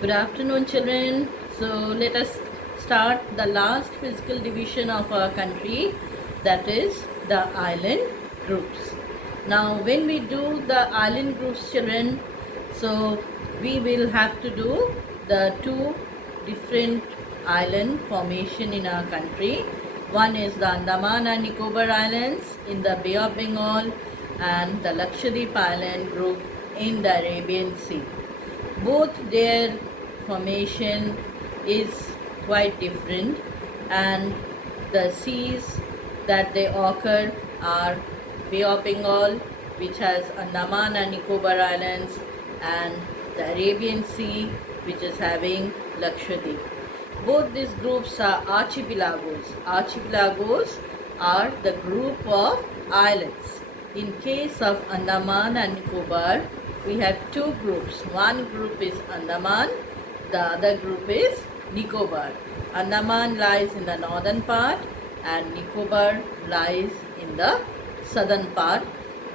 Good afternoon, children. So let us start the last physical division of our country, that is the island groups. Now, when we do the island groups, children, so we will have to do the two different island formation in our country. One is the Andaman and Nicobar Islands in the Bay of Bengal and the Lakshadweep Island group in the Arabian Sea. Both their formation is quite different, and the seas that they occur are Bay of Bengal, which has Andaman and Nicobar Islands, and the Arabian Sea, which is having Lakshadweep. Both these groups are archipelagos. Archipelagos are the group of islands. In case of Andaman and Nicobar, we have two groups. One group is Andaman, the other group is Nicobar. Andaman lies in the northern part and Nicobar lies in the southern part.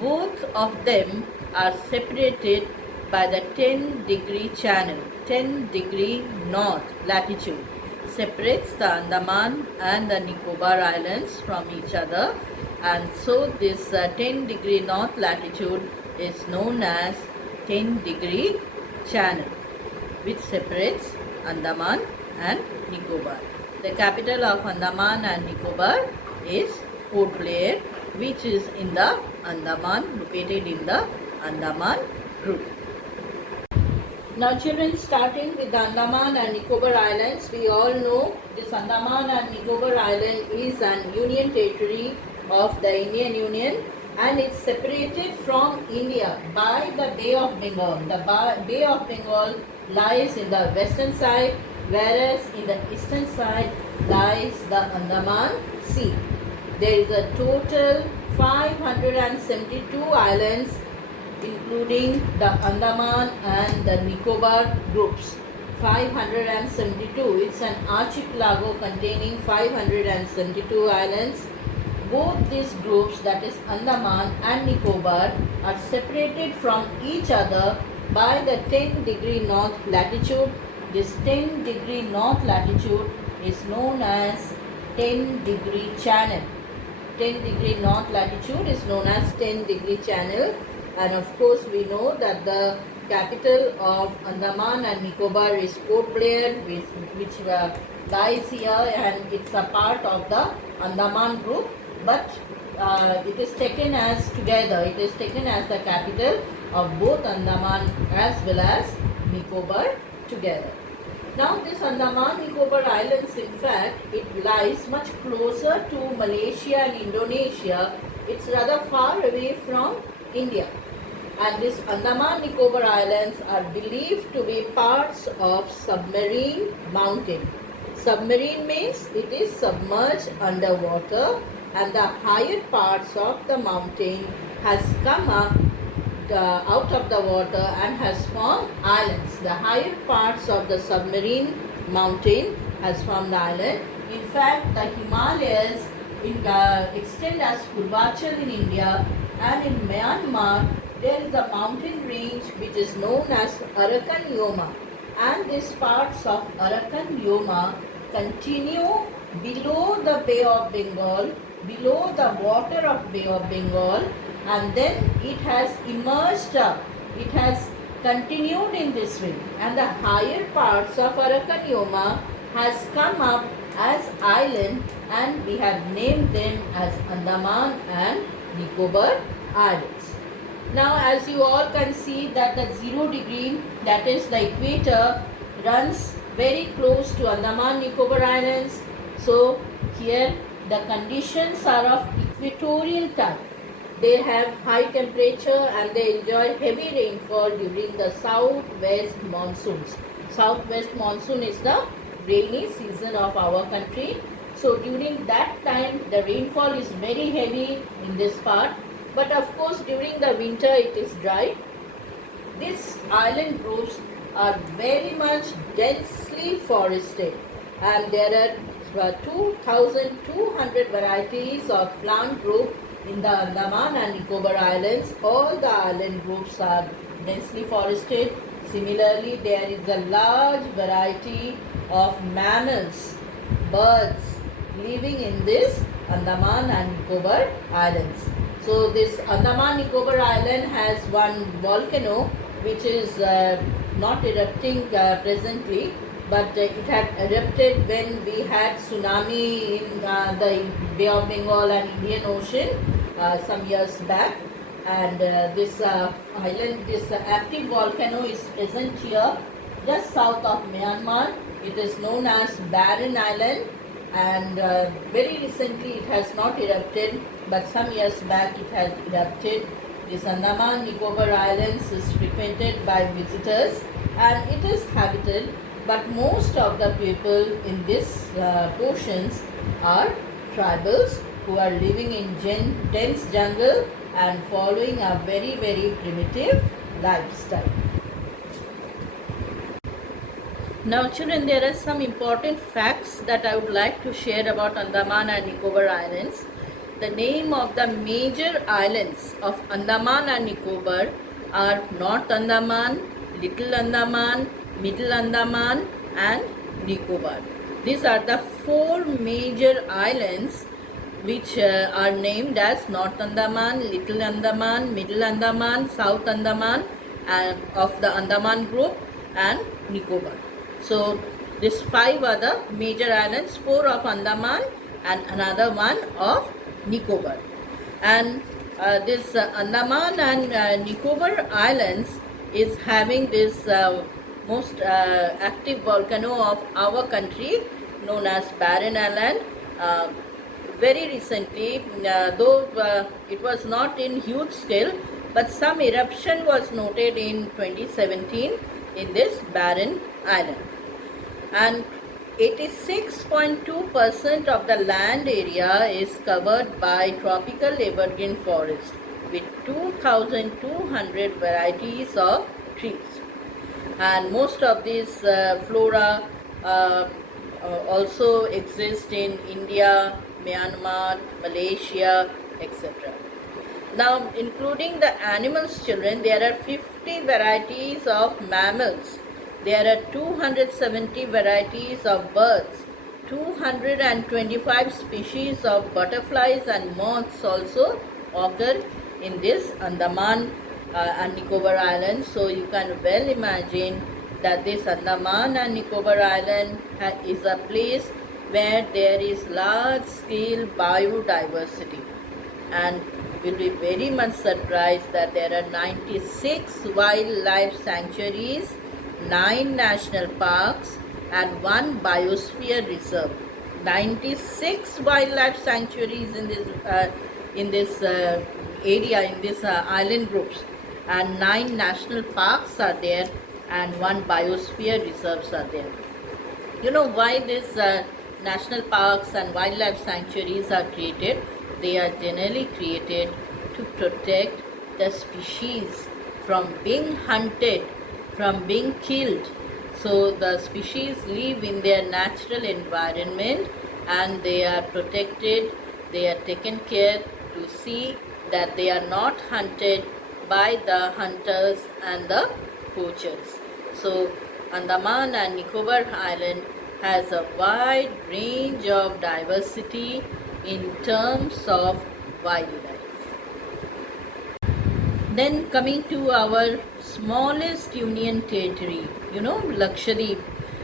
Both of them are separated by the 10-degree channel. 10-degree north latitude separates the Andaman and the Nicobar Islands from each other, and so this 10-degree north latitude is known as 10-degree channel, which separates Andaman and Nicobar. The capital of Andaman and Nicobar is Port Blair, which is in the Andaman, located in the Andaman group. Now, children, starting with the Andaman and Nicobar Islands, we all know this Andaman and Nicobar Island is an union territory of the Indian Union, and it's separated from India by the Bay of Bengal. The Bay of Bengal lies in the western side, whereas in the eastern side lies the Andaman Sea. There is a total 572 islands, including the Andaman and the Nicobar groups. 572. It's an archipelago containing 572 islands. Both these groups, that is Andaman and Nicobar, are separated from each other by the 10-degree north latitude. This 10-degree north latitude is known as 10-degree channel. 10-degree north latitude is known as 10-degree channel. And of course, we know that the capital of Andaman and Nicobar is Port Blair, which lies here, and it's a part of the Andaman group. But it is taken as together. It is taken as the capital of both Andaman as well as Nicobar together. Now, this Andaman Nicobar Islands, in fact, it lies much closer to Malaysia and Indonesia. It's rather far away from India. And these Andaman Nicobar Islands are believed to be parts of submarine mountain. Submarine means it is submerged underwater, and the higher parts of the mountain has come up out of the water and has formed islands. The higher parts of the submarine mountain has formed island. In fact, the Himalayas extend as Purvachal in India, and in Myanmar there is a mountain range which is known as Arakan Yoma, and these parts of Arakan Yoma continue below the Bay of Bengal, below the water of Bay of Bengal, and then it has emerged up. It has continued in this way, and the higher parts of Arakan Yoma has come up as island, and we have named them as Andaman and Nicobar Islands. Now, as you all can see that the 0-degree, that is the equator, runs very close to Andaman Nicobar Islands. So here the conditions are of equatorial type. They have high temperature and they enjoy heavy rainfall during the southwest monsoons. Southwest monsoon is the rainy season of our country. So during that time the rainfall is very heavy in this part. But of course, during the winter it is dry. These island groups are very much densely forested, and there are 2,200 varieties of plant group in the Andaman and Nicobar Islands. All the island groups are densely forested. Similarly, there is a large variety of mammals, birds living in this Andaman and Nicobar Islands. So this Andaman Nicobar Island has one volcano which is not erupting presently, but it had erupted when we had tsunami in the Bay of Bengal and Indian Ocean some years back. And this island, this active volcano is present here just south of Myanmar. It is known as Barren Island, and very recently it has not erupted, but some years back it has erupted. This Andaman Nicobar Islands is frequented by visitors and it is habited, but most of the people in this portions are tribals who are living in dense jungle and following a very primitive lifestyle. Now children, there are some important facts that I would like to share about Andaman and Nicobar Islands. The name of the major islands of Andaman and Nicobar are North Andaman, Little Andaman, Middle Andaman and Nicobar. These are the four major islands which are named as North Andaman, Little Andaman, Middle Andaman, South Andaman of the Andaman group and Nicobar. So these five are the major islands, four of Andaman and another one of Nicobar. And this Andaman and Nicobar Islands is having this most active volcano of our country known as Barren Island. Very recently, though it was not in huge scale, but some eruption was noted in 2017 in this Barren Island. And 86.2% of the land area is covered by tropical evergreen forest with 2,200 varieties of trees. And most of these flora also exist in India, Myanmar, Malaysia, etc. Now, including the animals, children, there are 50 varieties of mammals. There are 270 varieties of birds, 225 species of butterflies and moths also occur in this Andaman and Nicobar Islands. So you can well imagine that this Andaman and Nicobar Island is a place where there is large scale biodiversity, and will be very much surprised that there are 96 wildlife sanctuaries, 9 national parks and 1 biosphere reserve. 96 wildlife sanctuaries in this area, in this island groups, and 9 national parks are there and 1 biosphere reserves are there. You know why this national parks and wildlife sanctuaries are created? They are generally created to protect the species from being hunted, from being killed. So the species live in their natural environment and they are protected, they are taken care to see that they are not hunted by the hunters and the poachers. So Andaman and Nicobar Island has a wide range of diversity in terms of wildlife. Then coming to our smallest union territory, Lakshadweep.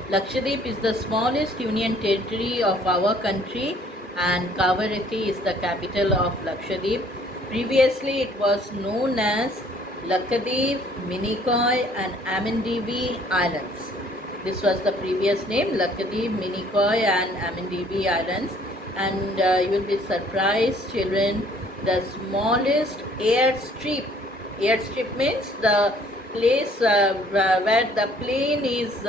Lakshadweep is the smallest union territory of our country and Kavaratti is the capital of Lakshadweep. Previously it was known as Lakshadweep, Minicoy and Amendevi Islands. This was the previous name, Lakshadweep, Minicoy and Amendevi Islands. And you will be surprised, children, the smallest airstrip means the place where the plane is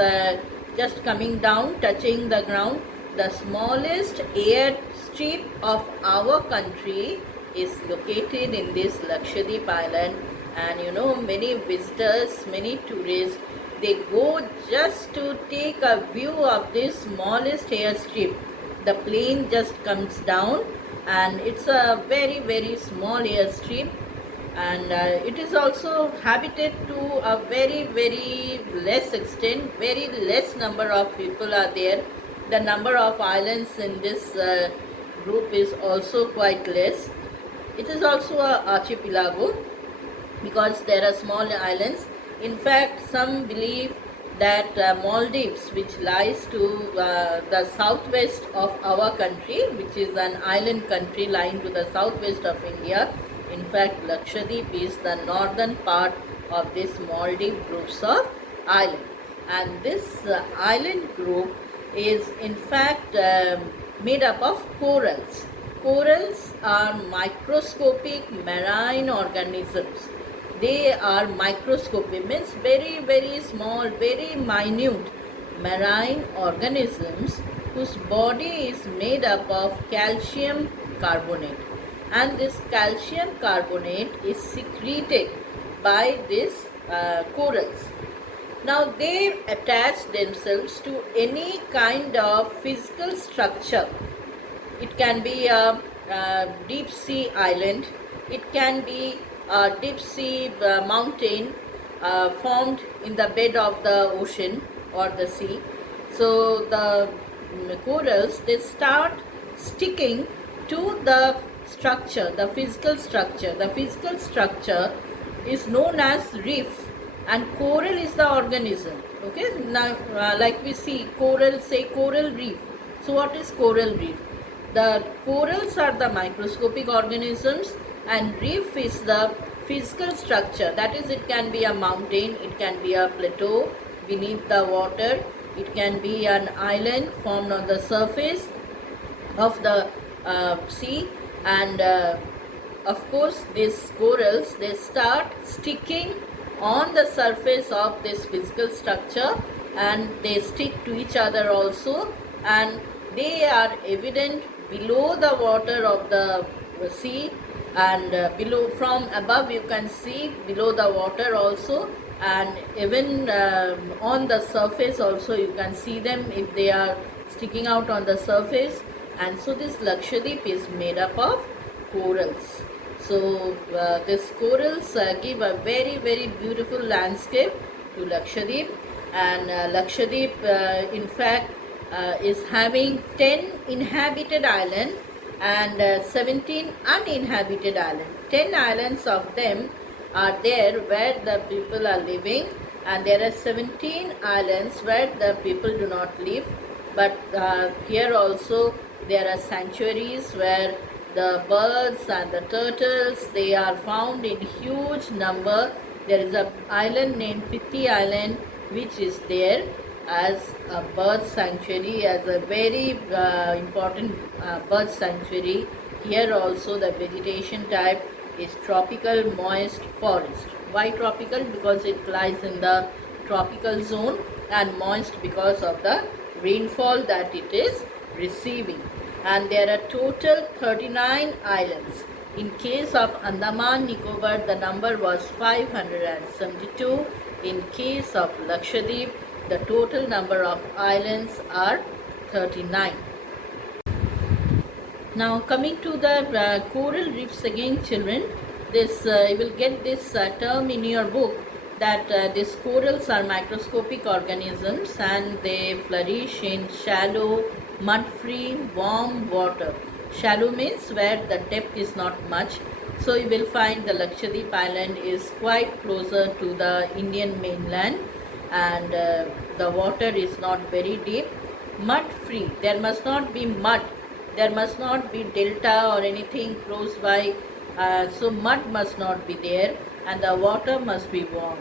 just coming down, touching the ground. The smallest airstrip of our country is located in this Lakshadweep Island. And many visitors, many tourists, they go just to take a view of this smallest airstrip. The plane just comes down and it's a very small airstrip, and it is also habited to a very less extent. Very less number of people are there. The number of islands in this group is also quite less. It is also a archipelago because there are small islands. In fact, some believe that Maldives, which lies to the southwest of our country, which is an island country lying to the southwest of India, in fact, Lakshadweep is the northern part of this Maldives groups of islands. And this island group is in fact made up of corals. Corals are microscopic marine organisms. They are microscopic, means very small, very minute marine organisms whose body is made up of calcium carbonate, and this calcium carbonate is secreted by these corals. Now they attach themselves to any kind of physical structure. It can be a deep sea island, it can be a deep sea mountain formed in the bed of the ocean or the sea. So the corals, they start sticking to the structure, the physical structure. The physical structure is known as reef, and coral is the organism. Okay, now like we see coral, say coral reef. So what is coral reef? The corals are the microscopic organisms, and reef is the physical structure. That is, it can be a mountain, it can be a plateau beneath the water, it can be an island formed on the surface of the sea, and of course these corals, they start sticking on the surface of this physical structure, and they stick to each other also, and they are evident below the water of the sea, and below, from above you can see below the water also, and even on the surface also you can see them if they are sticking out on the surface. And so this Lakshadweep is made up of corals. So these corals give a very beautiful landscape to Lakshadweep, and Lakshadweep in fact is having 10 inhabited islands and 17 uninhabited islands. 10 islands of them are there where the people are living, and there are 17 islands where the people do not live. But here also there are sanctuaries where the birds and the turtles, they are found in huge number. There is an island named Pitti Island which is there as a bird sanctuary, as a very important bird sanctuary. Here also the vegetation type is tropical moist forest. Why tropical? Because it lies in the tropical zone, and moist because of the rainfall that it is receiving. And there are total 39 islands. In case of Andaman Nicobar, the number was 572. In case of Lakshadweep, the total number of islands are 39. Now coming to the coral reefs again, children, this you will get this term in your book, that these corals are microscopic organisms and they flourish in shallow, mud-free, warm water. Shallow means where the depth is not much. So you will find the Lakshadweep island is quite closer to the Indian mainland, and the water is not very deep. Mud-free, there must not be mud, there must not be delta or anything close by, so mud must not be there, and the water must be warm.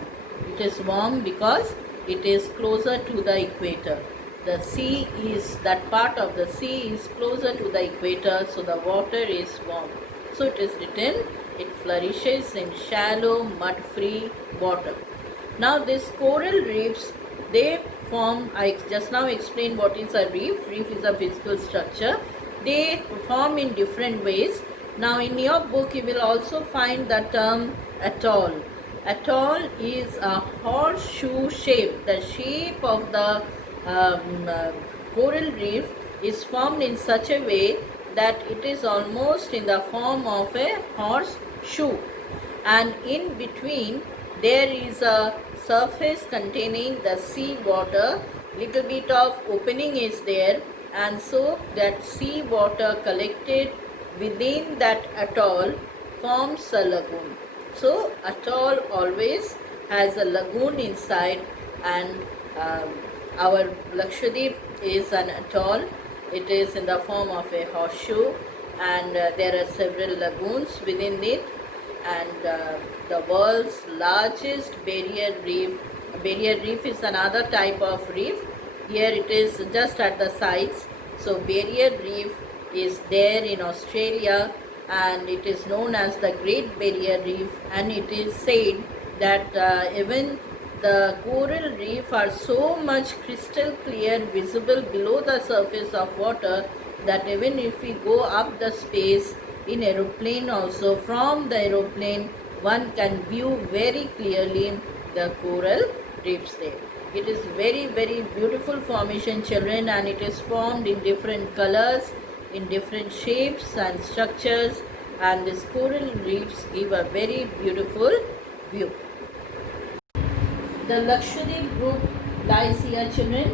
It is warm because it is closer to the equator. The sea is, that part of the sea is closer to the equator, so the water is warm. So it is written, it flourishes in shallow, mud-free water. Now these coral reefs, they form, I just now explained what is a reef. Reef is a physical structure. They form in different ways. Now in your book you will also find the term atoll. Atoll is a horseshoe shape. The shape of the coral reef is formed in such a way that it is almost in the form of a horseshoe, and in between there is a surface containing the sea water. Little bit of opening is there, and so that sea water collected within that atoll forms a lagoon. So atoll always has a lagoon inside, and um, our Lakshadweep is an atoll. It is in the form of a horseshoe, and there are several lagoons within it, and the world's largest barrier reef. Barrier reef is another type of reef. Here it is just at the sides. So barrier reef is there in Australia, and it is known as the Great Barrier Reef, and it is said that even the coral reef are so much crystal clear visible below the surface of water that even if we go up the space in aeroplane also, from the aeroplane one can view very clearly the coral reefs there. It is very beautiful formation, children, and it is formed in different colors, in different shapes and structures, and these coral reefs give a very beautiful view. The Lakshadweep group lies here, children.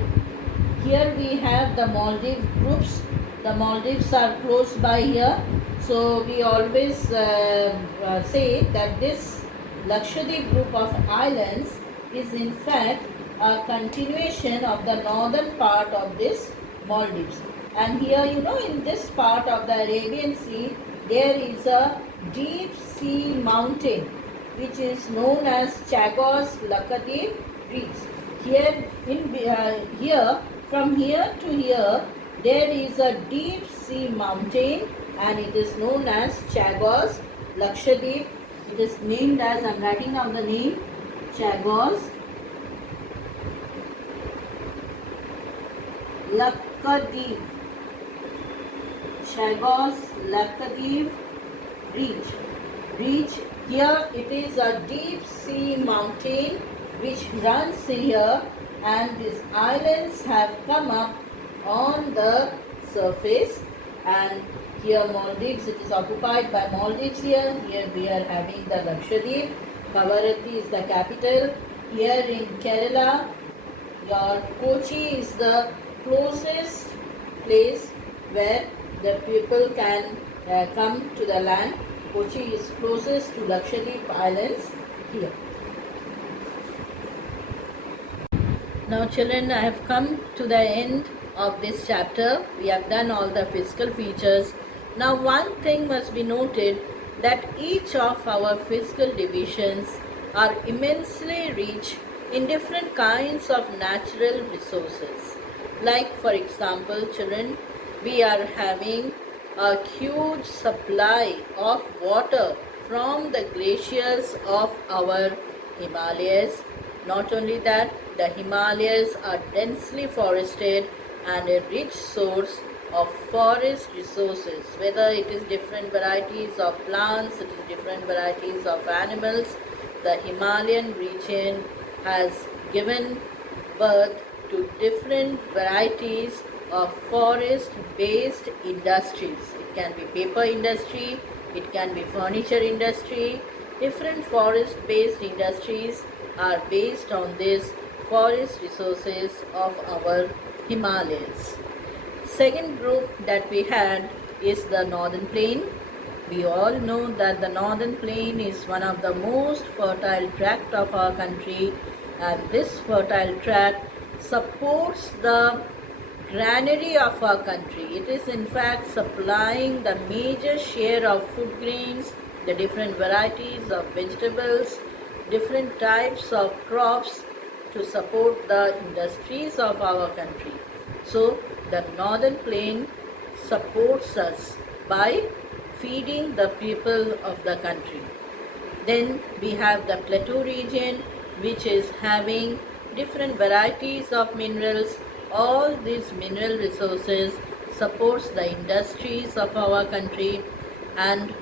Here we have the Maldives groups. The Maldives are close by here. So we always say that this Lakshadweep group of islands is in fact a continuation of the northern part of this Maldives. And here, in this part of the Arabian Sea, there is a deep sea mountain which is known as Chagos Lakshadweep Reefs. Here, from here to here, there is a deep sea mountain, and it is known as Chagos Lakshadweep. It is named as, I am writing down the name, Chagos Lakshadweep. Chagos Lakshadweep Reach. Here it is a deep sea mountain which runs here, and these islands have come up on the surface, and here Maldives, it is occupied by Maldives here. Here we are having the Lakshadweep. Kavaratti is the capital. Here in Kerala, your Kochi is the closest place where the people can come to the land. Kochi is closest to Lakshadweep Islands here. Now children, I have come to the end of this chapter. We have done all the physical features. Now one thing must be noted, that each of our physical divisions are immensely rich in different kinds of natural resources. Like for example, children, we are having a huge supply of water from the glaciers of our Himalayas. Not only that, the Himalayas are densely forested and a rich source of forest resources, whether it is different varieties of plants, it is different varieties of animals. The Himalayan region has given birth to different varieties of forest-based industries. It can be paper industry, it can be furniture industry. Different forest-based industries are based on these forest resources of our Himalayas. Second group that we had is the northern plain. We all know that the northern plain is one of the most fertile tract of our country, and this fertile tract supports the granary of our country. It is in fact supplying the major share of food grains, the different varieties of vegetables, different types of crops to support the industries of our country. So the northern plain supports us by feeding the people of the country. Then we have the plateau region, which is having different varieties of minerals. All these mineral resources supports the industries of our country. And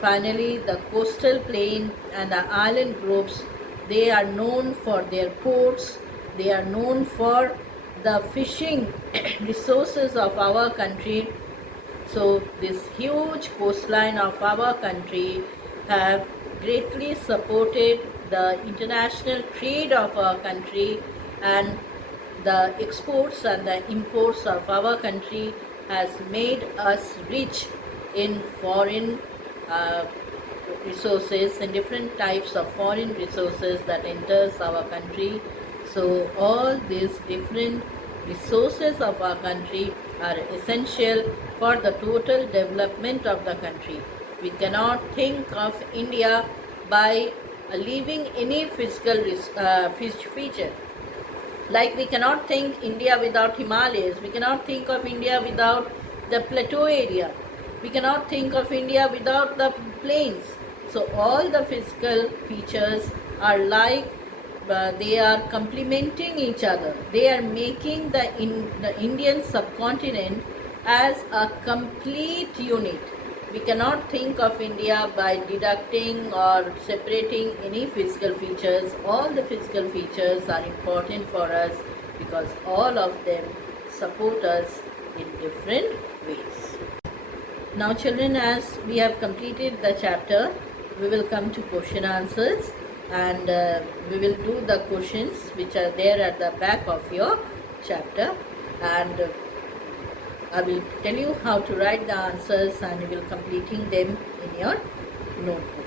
finally, the coastal plain and the island groups, they are known for their ports, they are known for the fishing resources of our country. So this huge coastline of our country have greatly supported the international trade of our country, and the exports and the imports of our country has made us rich in foreign uh, resources and different types of foreign resources that enters our country. So all these different resources of our country are essential for the total development of the country. We cannot think of India by leaving any physical feature. Like we cannot think India without Himalayas, we cannot think of India without the plateau area, we cannot think of India without the plains. So all the physical features are like they are complementing each other. They are making the Indian subcontinent as a complete unit. We cannot think of India by deducting or separating any physical features. All the physical features are important for us because all of them support us in different ways. Now children, as we have completed the chapter, we will come to question answers, and we will do the questions which are there at the back of your chapter, and I will tell you how to write the answers and you will completing them in your notebook.